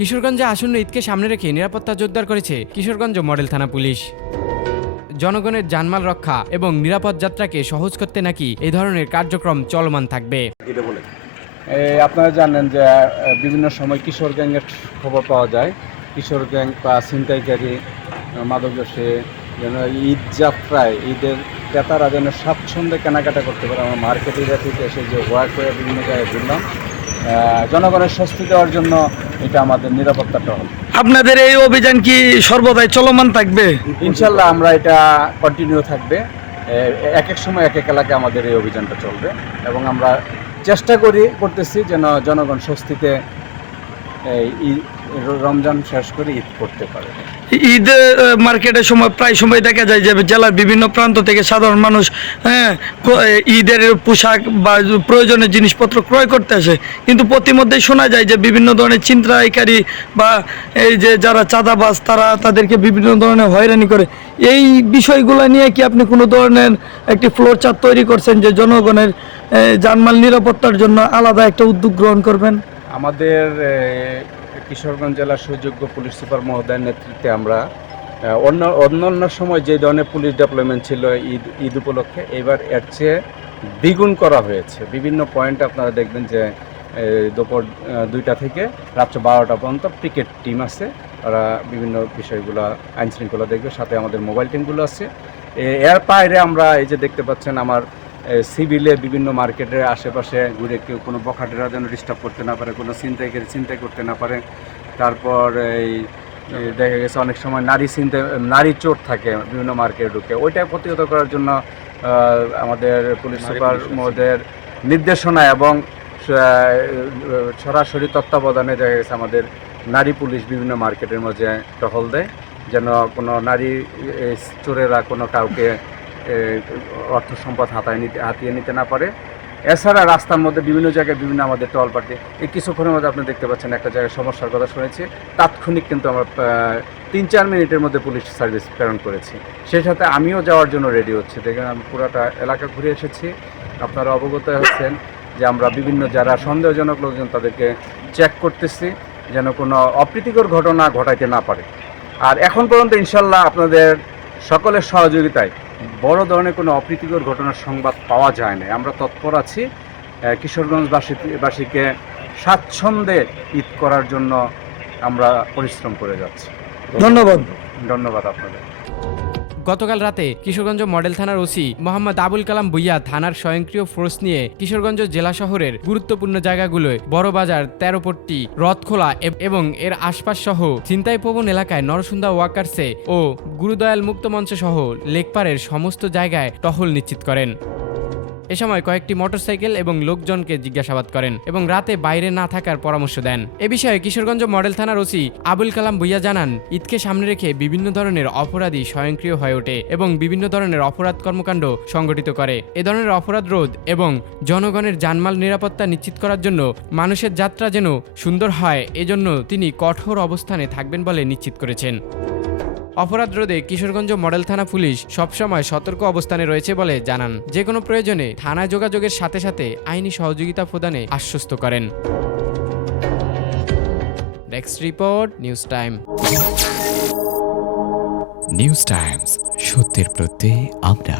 কিশোরগঞ্জে আসন্ন ঈদকে সামনে রেখে নিরাপত্তা জোরদার করেছে কিশোরগঞ্জ মডেল থানা পুলিশ। জনগণের জানমাল রক্ষা এবং নিরাপদ যাত্রাকে সহজ করতে নাকি এই ধরনের কার্যক্রম চলমান থাকবে। আপনারা জানেন যে বিভিন্ন সময় কিশোর গ্যাংয়ের খবর পাওয়া যায়। কিশোর গ্যাং বা ছিনতাইকারী মাদক ব্যবসী যেন ঈদ যাত্রায় ঈদের ক্রেতারা যেন স্বাচ্ছন্দ্যে কেনাকাটা করতে পারে। আমরা মার্কেটের থেকে এসে যে ওয়ার্ক করে বিভিন্ন জায়গায় ঘুরলাম, জনগণের স্বস্তি দেওয়ার জন্য এটা আমাদের নিরাপত্তাটা হল। আপনাদের এই অভিযান কি সর্বদাই চলমান থাকবে? ইনশাল্লাহ আমরা এটা কন্টিনিউ থাকবে। এক এক সময় এক এক এলাকায় আমাদের এই অভিযানটা চলবে এবং আমরা চেষ্টা করতেছি যেন জনগণ স্বস্তিতে রমজান শেষ করে ঈদ করতে পারে। ঈদ মার্কেটের সময় প্রায় সময় দেখা যায় যে জেলার বিভিন্ন প্রান্ত থেকে সাধারণ মানুষ ঈদের পোশাক বা প্রয়োজনীয় জিনিসপত্র ক্রয় করতে আসে, কিন্তু প্রতিমধ্যেই শোনা যায় যে বিভিন্ন ধরনের ছিনতাইকারী বা এই যে যারা চাঁদাবাজ তারা তাদেরকে বিভিন্ন ধরনের হয়রানি করে। এই বিষয়গুলো নিয়ে কি আপনি কোনো ধরনের একটি ফ্লোর চার্ট তৈরি করছেন যে জনগণের জানমাল নিরাপত্তার জন্য আলাদা একটা উদ্যোগ গ্রহণ করবেন? আমাদের কিশোরগঞ্জ জেলার সুযোগ্য পুলিশ সুপার মহোদয়ের নেতৃত্বে আমরা অন্যান্য সময় যে ধরনের পুলিশ ডেপ্লয়মেন্ট ছিল ঈদ উপলক্ষে, এবার এর চেয়ে দ্বিগুণ করা হয়েছে। বিভিন্ন পয়েন্টে আপনারা দেখবেন যে দুপুর 2টা থেকে রাত্র 12টা পর্যন্ত পিকেট টিম আছে, ওরা বিভিন্ন বিষয়গুলো আইনশৃঙ্খলা দেখবে, সাথে আমাদের মোবাইল টিমগুলো আছে। এর বাইরে আমরা এই যে দেখতে পাচ্ছেন আমার সিভিলে বিভিন্ন মার্কেটের আশেপাশে ঘুরে কেউ কোনো বখাটেরা যেন ডিস্টার্ব করতে না পারে, কোনো চিন্তাই করতে না পারে। তারপর এই দেখা গেছে অনেক সময় নারী চোর থাকে বিভিন্ন মার্কেটে ঢুকে, ওইটা প্রতিহত করার জন্য আমাদের পুলিশ সুপার মহোদয়ের নির্দেশনা এবং সরাসরি তত্ত্বাবধানে দেখা গেছে আমাদের নারী পুলিশ বিভিন্ন মার্কেটের মধ্যে টহল দেয়, যেন কোনো নারী চোরেরা কোনো কাউকে অর্থ সম্পদ হাতিয়ে নিতে না পারে। এছাড়া রাস্তার মধ্যে বিভিন্ন জায়গায় বিভিন্ন আমাদের টল পার্টি, এই কিছুক্ষণের মধ্যে আপনি দেখতে পাচ্ছেন একটা জায়গায় সমস্যার কথা শুনেছি, তাৎক্ষণিক কিন্তু আমরা 3-4 মিনিটের মধ্যে পুলিশ সার্ভিস প্রেরণ করেছি। সেই সাথে আমিও যাওয়ার জন্য রেডি হচ্ছি। দেখেন আমি পুরোটা এলাকা ঘুরে এসেছি, আপনারা অবগত হচ্ছেন যে আমরা বিভিন্ন যারা সন্দেহজনক লোকজন তাদেরকে চেক করতেছি যেন কোনো অপ্রীতিকর ঘটনা ঘটাইতে না পারে। আর এখন পর্যন্ত ইনশাল্লাহ আপনাদের সকলের সহযোগিতায় বড় ধরনের কোনো অপ্রীতিকর ঘটনার সংবাদ পাওয়া যায় না। আমরা তৎপর আছি কিশোরগঞ্জবাসীকে স্বাচ্ছন্দ্যে ঈদ করার জন্য আমরা পরিশ্রম করে যাচ্ছি। ধন্যবাদ আপনাদের। গতকাল রাতে কিশোরগঞ্জ মডেল থানার ওসি মোহাম্মদ আবুল কালাম ভুইয়া থানার স্বয়ংক্রিয় ফোর্স নিয়ে কিশোরগঞ্জ জেলা শহরের গুরুত্বপূর্ণ জায়গাগুলোয় বড়বাজার, 13পট্টি, রথখোলা এবং এর আশপাশ সহ ছিনতাইপ্রবণ এলাকায় নরসুন্দা ওয়াকার্সে ও গুরুদয়াল মুক্ত মঞ্চ সহ লেকপাড়ের সমস্ত জায়গায় টহল নিশ্চিত করেন। এ সময় কয়েকটি মোটরসাইকেল এবং লোকজনকে জিজ্ঞাসাবাদ করেন এবং রাতে বাইরে না থাকার পরামর্শ দেন। এ বিষয়ে কিশোরগঞ্জ মডেল থানার ওসি আবুল কালাম ভুইয়া জানান, ঈদকে সামনে রেখে বিভিন্ন ধরনের অপরাধী স্বয়ংক্রিয় হয়ে ওঠে এবং বিভিন্ন ধরনের অপরাধ কর্মকাণ্ড সংগঠিত করে। এ ধরনের অপরাধ রোধ এবং জনগণের জানমাল নিরাপত্তা নিশ্চিত করার জন্য মানুষের যাত্রা যেন সুন্দর হয়, এজন্য তিনি কঠোর অবস্থানে থাকবেন বলে নিশ্চিত করেছেন। অপরাধ রোধে কিশোরগঞ্জ মডেল থানা পুলিশ সবসময় সতর্ক অবস্থানে রয়েছে বলে জানান। যে কোনো প্রয়োজনে থানায় যোগাযোগের সাথে সাথে আইনি সহযোগিতা প্রদানে আশ্বস্ত করেন। Next report, news time. News Times, সত্যের প্রত্যয়ে আমরা।